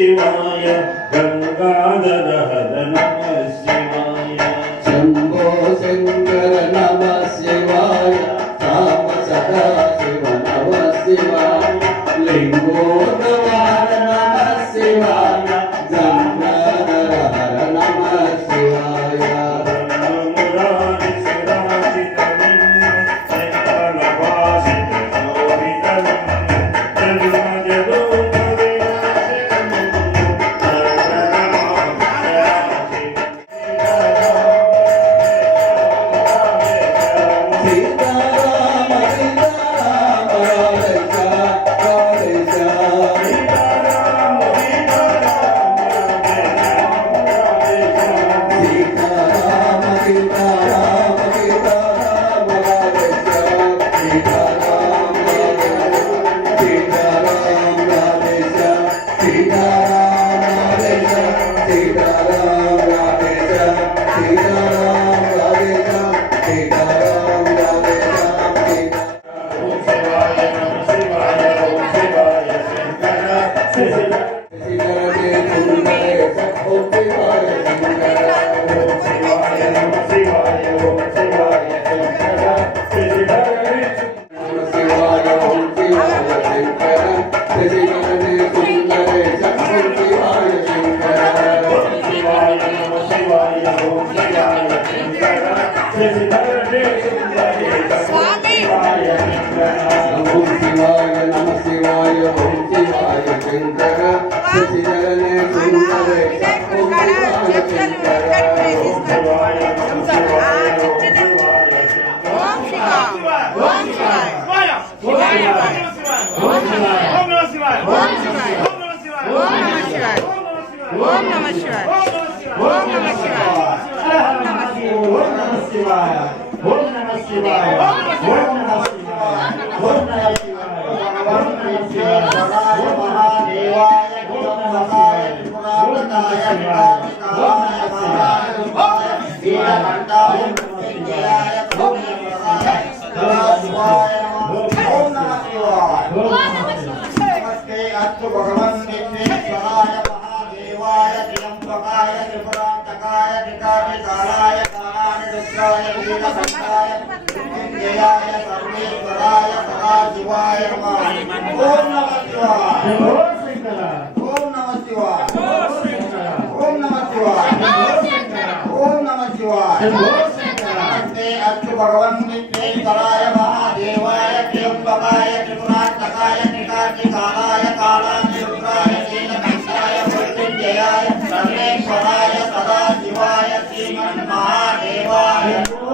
سواي من بعد نهار ध्रुवाय पिताभिकाराय कालानुरुद्राय वीरभद्राय मृत्युञ्जयाय सर्वेश्वराय सदाशिवाय नमः ॐ नमः शिवाय ॐ श्रीकला ॐ नमः शिवाय ॐ नमः शिवाय ॐ नमः शिवाय ॐ नमः शिवाय Hallelujah.